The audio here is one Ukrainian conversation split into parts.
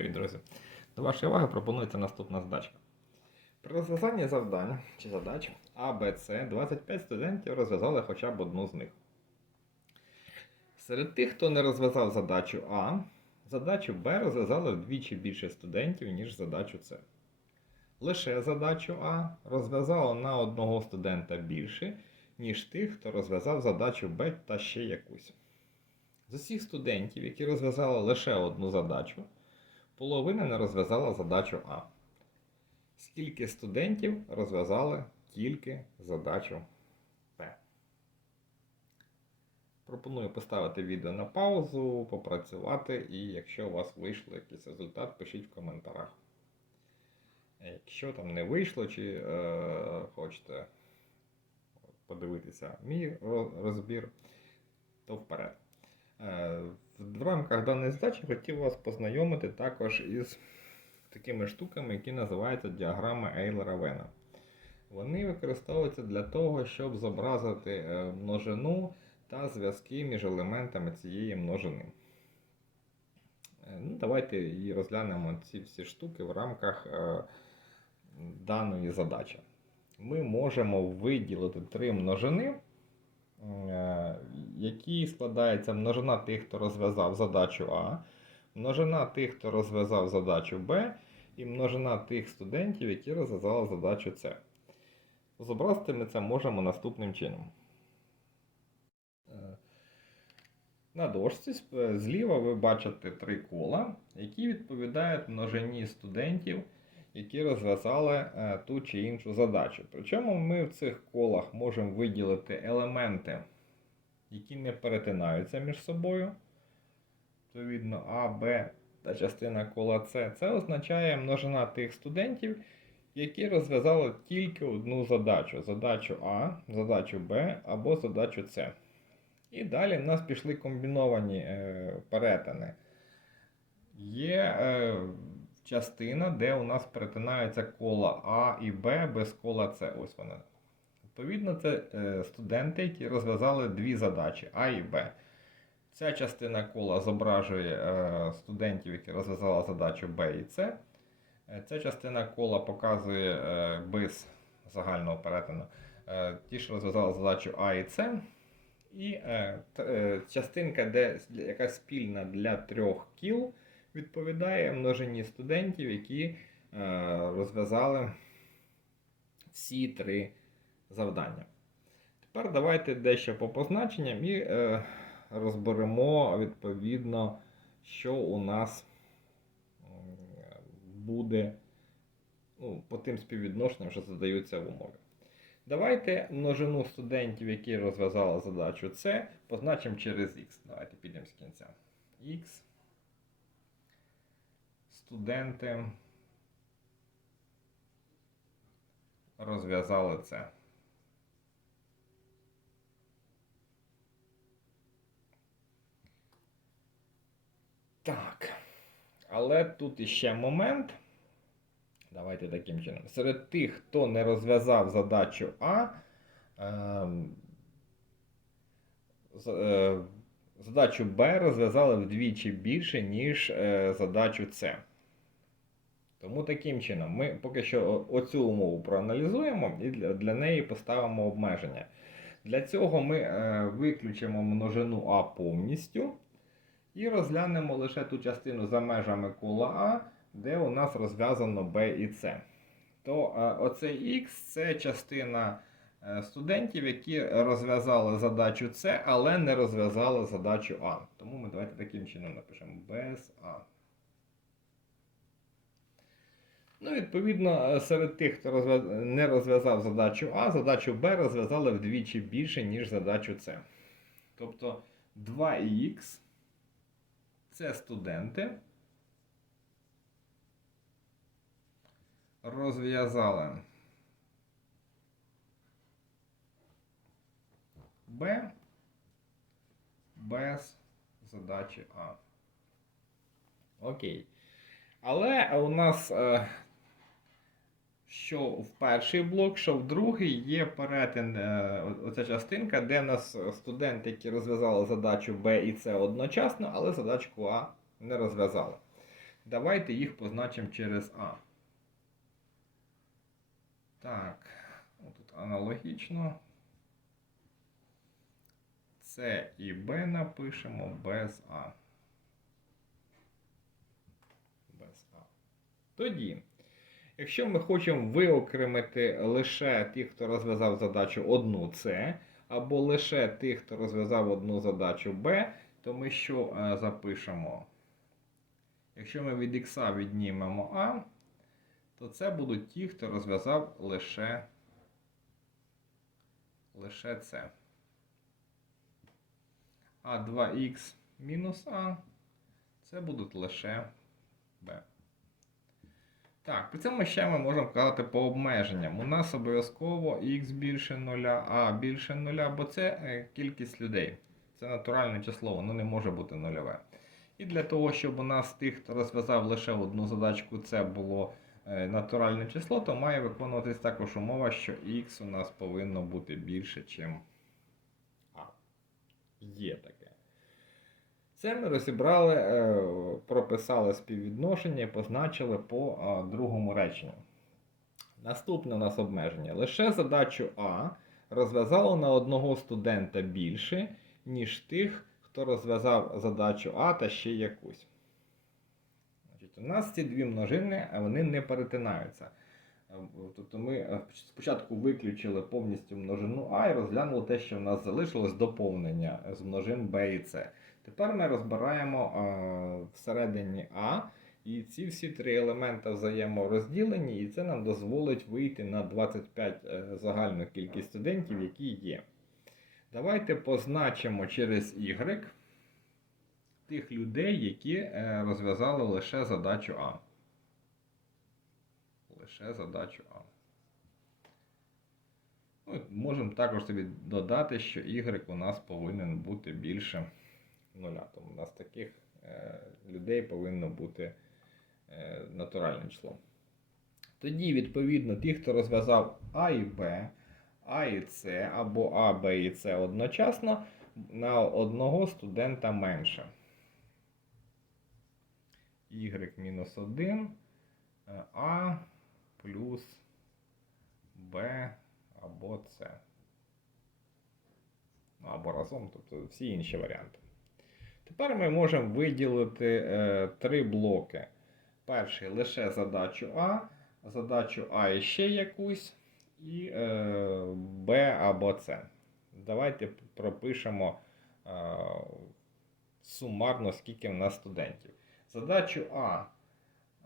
Привіт, друзі! До вашої уваги пропонується наступна задачка. При розв'язанні завдань чи задач А, Б, С 25 студентів розв'язали хоча б одну з них. Серед тих, хто не розв'язав задачу А, задачу Б розв'язали вдвічі більше студентів, ніж задачу С. Лише задачу А розв'язало на одного студента більше, ніж тих, хто розв'язав задачу Б та ще якусь. З усіх студентів, які розв'язали лише одну задачу, половина не розв'язала задачу А. Скільки студентів розв'язали тільки задачу П? Пропоную поставити відео на паузу, попрацювати, і якщо у вас вийшло якийсь результат, пишіть в коментарях. Якщо там не вийшло, чи е, хочете подивитися мій розбір, то вперед. Е, В рамках даної задачі хотів вас познайомити також із такими штуками, які називаються діаграми Ейлера Вена. Вони використовуються для того, щоб зобразити е, множину та зв'язки між елементами цієї множини. Е, Ну, давайте і розглянемо ці всі штуки в рамках е, даної задачі. Ми можемо виділити три множини е, які складається множина тих, хто розв'язав задачу А, множина тих, хто розв'язав задачу Б, і множина тих студентів, які розв'язали задачу С. Зобразити ми це можемо наступним чином. Е, На дошці зліва ви бачите три кола, які відповідають множині студентів, які розв'язали е, ту чи іншу задачу. Причому ми в цих колах можемо виділити елементи які не перетинаються між собою. Відповідно, А, Б та частина кола С. Це означає множина тих студентів, які розв'язали тільки одну задачу: задачу А, задачу Б або задачу С. І далі в нас пішли комбіновані е, перетини. Є е, частина, де у нас перетинаються кола А і Б без кола С. Ось вона. Відповідно, це е, студенти, які розв'язали дві задачі А і Б. Ця частина кола зображує е, студентів, які розв'язали задачу Б і С. Е, Ця частина кола показує без загального перетину ті, що розв'язали задачу А і С. І частинка, де, яка спільна для трьох кіл, відповідає множині студентів, які е, розв'язали всі три завдання. Тепер давайте дещо по позначенням і е, розберемо відповідно, що у нас буде ну, по тим співвідношенням, що задаються в умові. Давайте множину студентів, які розв'язали задачу С, позначимо через Х. Давайте підемо з кінця. Х. Студенти розв'язали це. Так. Але тут іще момент. Давайте таким чином. Серед тих, хто не розв'язав задачу А, ем, е, задачу Б розв'язали вдвічі більше, ніж е, задачу С. Тому таким чином ми поки що оцю умову проаналізуємо і для, неї поставимо обмеження. Для цього ми е, виключимо множину А повністю і розглянемо лише ту частину за межами кола А, де у нас розв'язано Б і С. То е, оцей Х це частина е, студентів, які розв'язали задачу С, але не розв'язали задачу А. Тому ми давайте таким чином напишемо без А. Ну, відповідно, е, серед тих, хто не розв'язав задачу А, задачу Б розв'язали вдвічі більше, ніж задачу С. Тобто 2х це студенти. Розв'язали Б без задачі А. Окей. Але у нас е, що в перший блок, що в другий є перетин, е, оця частинка, де в нас студенти, які розв'язали задачу Б і С одночасно, але задачку А не розв'язали. Давайте їх позначимо через А. Так, тут аналогічно. С і Б напишемо без А. Без А. Тоді, якщо ми хочемо виокремити лише тих, хто розв'язав задачу одну С, або лише тих, хто розв'язав одну задачу Б, то ми що е, запишемо? Якщо ми від х віднімемо А, то це будуть ті, хто розв'язав лише, лише це. А 2х мінус А це будуть лише Б. Так, при цьому ще ми можемо казати по обмеженням. У нас обов'язково х більше 0, а більше 0, бо це е, кількість людей. Це натуральне число, воно не може бути нульове. І для того, щоб у нас тих, хто розв'язав лише одну задачку, це було е, натуральне число, то має виконуватись також умова, що х у нас повинно бути більше, ніж А. Є таке. Це ми розібрали, е, прописали співвідношення і позначили по другому реченню. Наступне у нас обмеження. Лише задачу А розв'язало на одного студента більше, ніж тих, хто розв'язав задачу А та ще якусь. Значить, у нас ці дві множини вони не перетинаються. Е, Тобто ми е, спочатку виключили повністю множину А і розглянули те, що в нас залишилось доповнення з множин Б і С. Тепер ми розбираємо е, всередині А, і ці всі три елемента взаєморозділені, і це нам дозволить вийти на 25 е, загальну кількість студентів, які є. Давайте позначимо через Y тих людей, які е, розв'язали лише задачу А. Лише задачу А. Ну, можемо також собі додати, що Y у нас повинен бути більше нуля. Тому у нас таких е, людей повинно бути е, натуральне число. Тоді, відповідно, ті, хто розв'язав А і Б, А і С, або А, Б і С одночасно, на одного студента менше. Y мінус 1, е, А плюс Б або С. Ну, або разом, тобто всі інші варіанти. Тепер ми можемо виділити е, три блоки. Перший лише задачу А, задачу А і ще якусь, і е, Б або С. Давайте пропишемо е, сумарно, скільки в нас студентів. Задачу А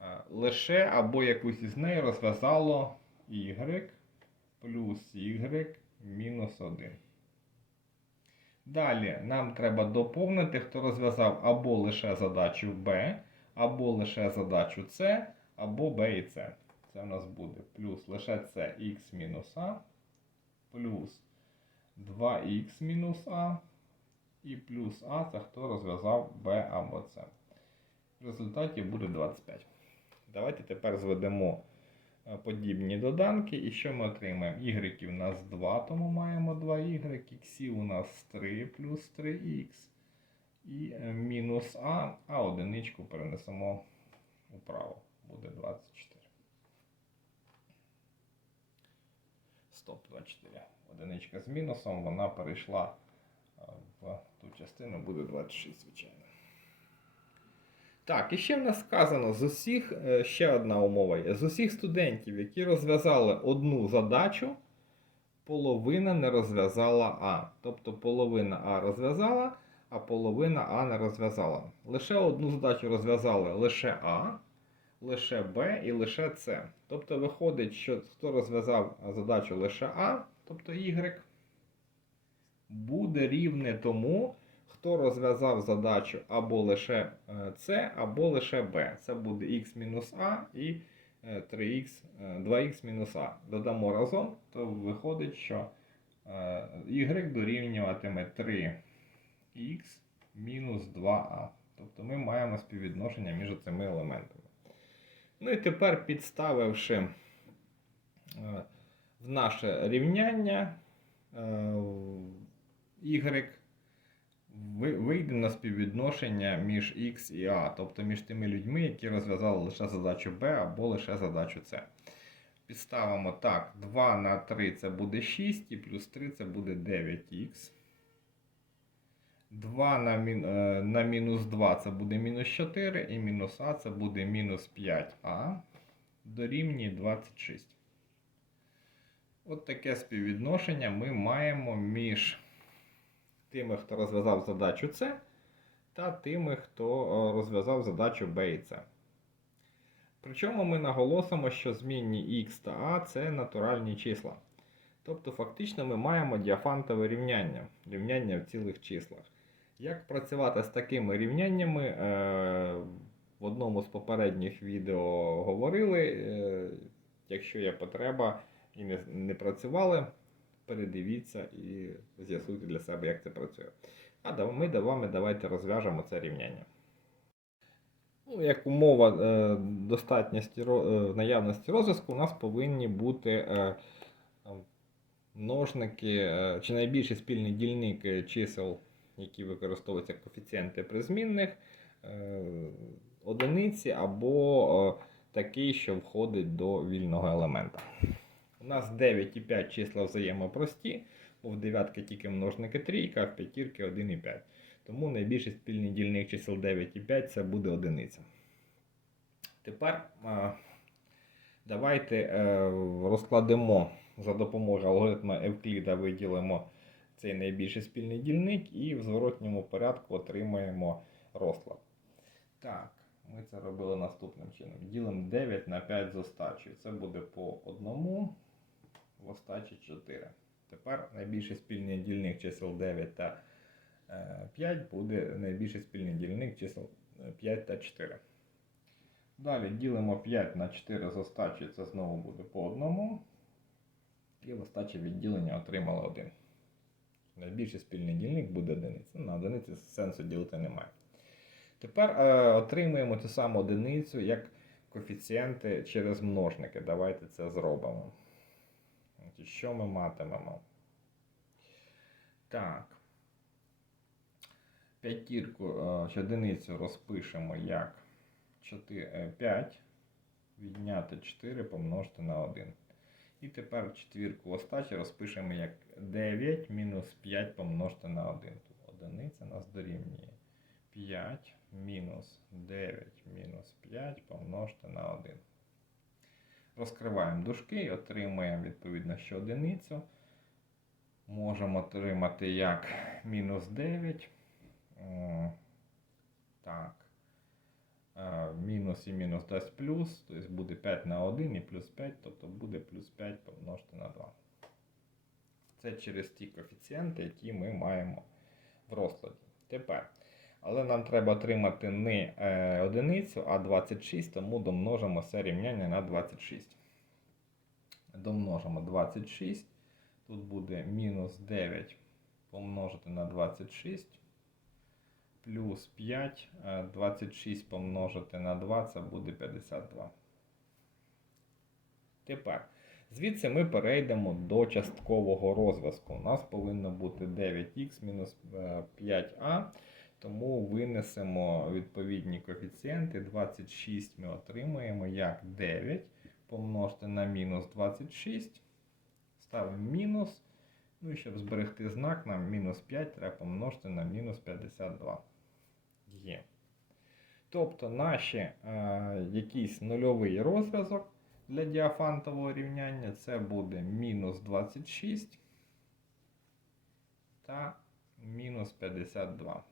е, лише або якусь із неї розв'язало Y плюс Y мінус 1. Далі нам треба доповнити, хто розв'язав або лише задачу Б, або лише задачу С, або Б і С. Це у нас буде плюс лише С мінус А, плюс 2х мінус А, і плюс А це хто розв'язав Б або С. В результаті буде 25. Давайте тепер зведемо подібні доданки. І що ми отримаємо? Y у нас 2, тому маємо 2y, X у нас 3 плюс 3х. І е, мінус А, а одиничку перенесемо вправо. Буде 24. Стоп, 24. Одиничка з мінусом, вона перейшла е, в ту частину, буде 26, звичайно. Так, і ще в нас сказано з усіх, е, ще одна умова є. З усіх студентів, які розв'язали одну задачу, половина не розв'язала А. Тобто половина А розв'язала, а половина А не розв'язала. Лише одну задачу розв'язали лише А, лише Б і лише С. Тобто виходить, що хто розв'язав задачу лише А, тобто Y, буде рівне тому, хто розв'язав задачу або лише е, С, або лише Б. Це буде х мінус А і е, 3х, е, 2х мінус А. Додамо разом, то виходить, що е, y дорівнюватиме 3х мінус 2а. Тобто ми маємо співвідношення між цими елементами. Ну і тепер підставивши е, в наше рівняння е, y ви- вийде на співвідношення між X і A, тобто між тими людьми, які розв'язали лише задачу B або лише задачу C. Підставимо так, 2 на 3 це буде 6, і плюс 3 це буде 9х. 2 на, е, на мінус 2 це буде мінус 4, і мінус А це буде мінус 5а дорівнює 26. От таке співвідношення ми маємо між тими, хто розв'язав задачу С, та тими, хто е, розв'язав задачу Б і С. Причому ми наголосимо, що змінні х та а це натуральні числа. Тобто, фактично, ми маємо діафантове рівняння, рівняння в цілих числах. Як працювати з такими рівняннями? е, В одному з попередніх відео говорили. Е, Якщо є потреба і не, не працювали, передивіться і з'ясуйте для себе, як це працює. А ми з вами давайте розв'яжемо це рівняння. Ну, як умова е, достатності ро- е, наявності розв'язку, у нас повинні бути е, множники чи найбільший спільний дільник чисел, які використовуються коефіцієнти при змінних, е, одиниці або такий, що входить до вільного елемента. У нас 9 і 5 числа взаємопрості, бо в дев'ятки тільки множники трійка, а в п'ятірки 1 і 5. Тому найбільший спільний дільник чисел 9 і 5 це буде одиниця. Тепер давайте е, розкладемо за допомогою алгоритму Евкліда, виділимо цей найбільший спільний дільник і в зворотньому порядку отримаємо розклад. Так, ми це робили наступним чином. Ділимо 9 на 5 з остачею. Це буде по одному, в остачі 4. Тепер найбільший спільний дільник чисел 9 та е, 5 буде найбільший спільний дільник чисел е, 5 та 4. Далі ділимо 5 на 4 з остачі, це знову буде по одному. І в остачі відділення отримали 1. Найбільший спільний дільник буде одиниця. На одиниці сенсу ділити немає. Тепер е, отримуємо цю саму одиницю як коефіцієнти через множники. Давайте це зробимо. Що ми матимемо? Так. П'ятірку е, одиницю розпишемо як 4, е, 5 відняти 4 помножити на 1. І тепер четвірку остачі розпишемо як 9 мінус 5 помножити на 1. Тут одиниця нас дорівнює 5 мінус 9 мінус 5 помножити на 1. Розкриваємо дужки отримуємо відповідно що одиницю. Можемо отримати як мінус 9. Так. Е, Мінус і мінус дасть плюс, тобто буде 5 на 1 і плюс 5, тобто буде плюс 5 помножити на 2. Це через ті коефіцієнти, які ми маємо в розкладі. Тепер. Але нам треба отримати не е, одиницю, а 26, тому домножимо це рівняння на 26. Домножимо 26. Тут буде мінус 9 помножити на 26. Плюс 5, е, 26 помножити на 2, це буде 52. Тепер, звідси ми перейдемо до часткового розв'язку. У нас повинно бути 9х мінус е, 5а. Тому винесемо відповідні коефіцієнти. 26 ми отримуємо як 9 помножити на мінус 26. Ставимо мінус. Ну і щоб зберегти знак, нам мінус 5 треба помножити на мінус 52. Є. Тобто наші е, якийсь нульовий розв'язок для діафантового рівняння це буде мінус 26 та мінус 52.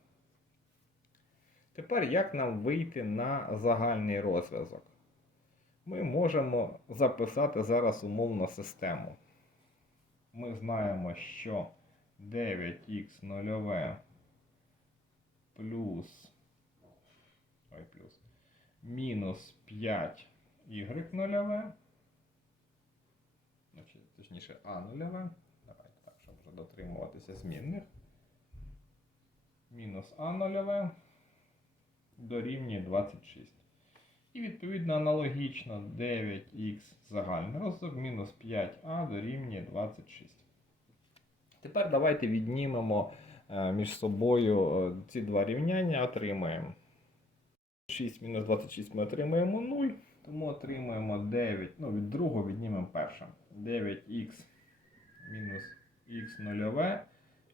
Тепер як нам вийти на загальний розв'язок? Ми можемо записати зараз умовну систему. Ми знаємо, що 9х нульове плюс, ой, плюс мінус 5 y нульове, значить, точніше а нульове. Давайте так, щоб вже дотримуватися змінних. Мінус а нульове дорівнює 26. І відповідно аналогічно 9х загальний розвиток мінус 5а дорівнює 26. Тепер давайте віднімемо е, між собою е, ці два рівняння, отримаємо 6 мінус 26 ми отримаємо 0, тому отримаємо 9, ну від другого віднімемо перше. 9х мінус х нульове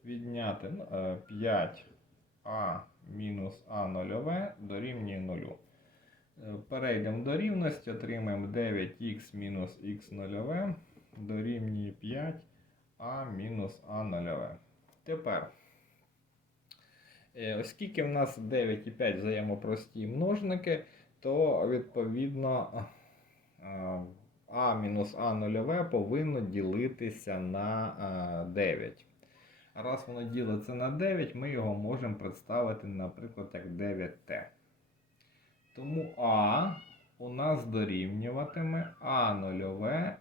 відняти ну, е, 5а мінус а нульове дорівнює 0. Е, Перейдемо до рівності, отримаємо 9х мінус х нульове дорівнює 5а мінус а нульове. Тепер, е, оскільки в нас 9 і 5 взаємопрості множники, то відповідно е, а мінус а нульове повинно ділитися на е, 9. Раз воно ділиться на 9, ми його можемо представити, наприклад, як 9t. Тому А у нас дорівнюватиме А нульове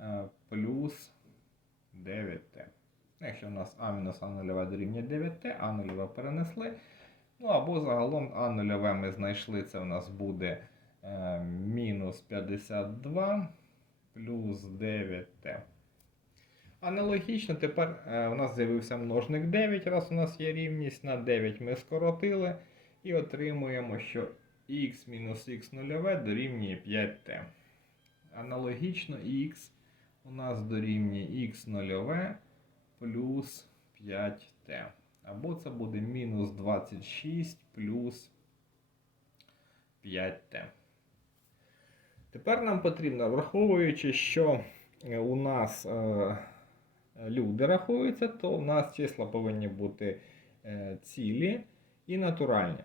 е, плюс 9t. Якщо у нас А мінус А нульове дорівнює 9t, А нульове перенесли. Ну або загалом А нульове ми знайшли, це у нас буде е, мінус 52 плюс 9t. Аналогічно, тепер е, у нас з'явився множник 9, раз у нас є рівність на 9 ми скоротили і отримуємо, що х мінус х нульове дорівнює 5t. Аналогічно х у нас дорівнює х нульове плюс 5t. Або це буде мінус 26 плюс 5t. Тепер нам потрібно, враховуючи, що е, у нас е, люди рахуються, то у нас числа повинні бути е, цілі і натуральні.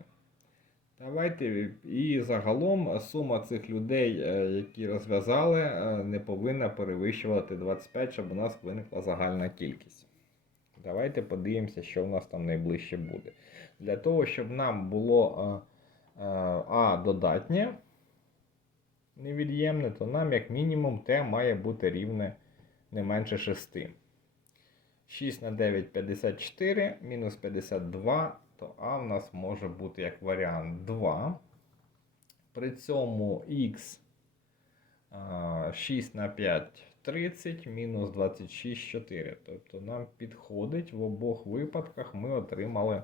Давайте і загалом сума цих людей, е, які розв'язали, е, не повинна перевищувати 25, щоб у нас виникла загальна кількість. Давайте подивимося, що у нас там найближче буде. Для того, щоб нам було А додатнє, невід'ємне, то нам, як мінімум, Т має бути рівне не менше 6. 6 на 9 54, мінус 52, то А в нас може бути як варіант 2. При цьому х 6 на 5 30, мінус 26 4. Тобто нам підходить в обох випадках ми отримали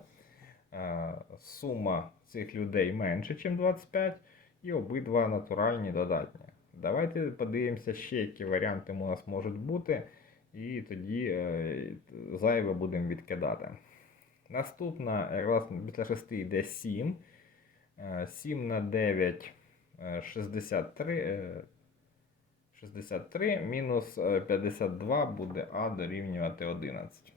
е, сума цих людей менше, ніж 25, і обидва натуральні додатні. Давайте подивимося ще, які варіанти у нас можуть бути, і тоді е, зайве будемо відкидати. Наступна, після 6 йде 7. Е, 7 на 9 е, 63. е, 63 мінус е, 52 буде А дорівнювати 11.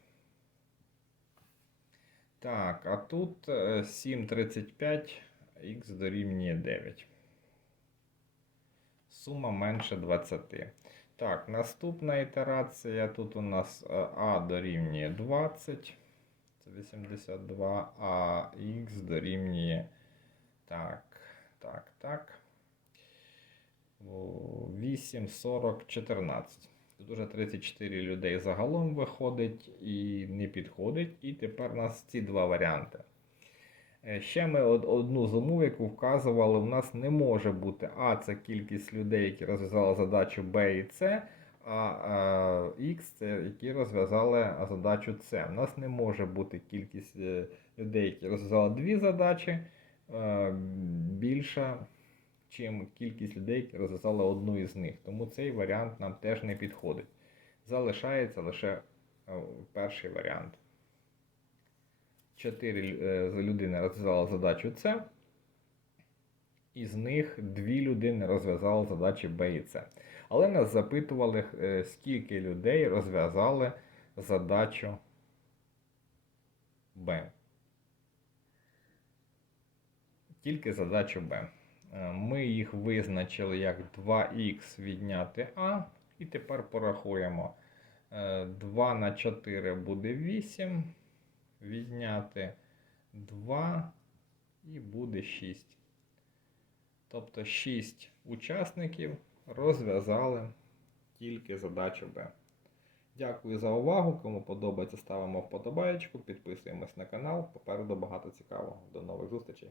Так, а тут е, 7,35 х дорівнює 9. Сума менше 20. Так, наступна ітерація. Тут у нас е, А дорівнює 20. Це 82, а х дорівнює. Так, так, так. 8, 40, 14. Тут уже 34 людей загалом виходить і не підходить. І тепер у нас ці два варіанти. Е, Ще ми одну з умов, яку вказували, у нас не може бути А це кількість людей, які розв'язали задачу Б і С, а Х це які розв'язали задачу С. У нас не може бути кількість е, людей, які розв'язали дві задачі, е, більша, чим кількість людей, які розв'язали одну із них. Тому цей варіант нам теж не підходить. Залишається лише е, перший варіант. Чотири е, людини розв'язали задачу С, із них дві людини розв'язали задачі Б і С. Але нас запитували, е, скільки людей розв'язали задачу Б. Тільки задачу Б. Е, Ми їх визначили як 2х відняти А. І тепер порахуємо. Е, 2 на 4 буде 8. Відняти 2 і буде 6. Тобто 6 учасників розв'язали тільки задачу Б. Дякую за увагу. Кому подобається, ставимо вподобаєчку, підписуємось на канал. Попереду багато цікавого. До нових зустрічей!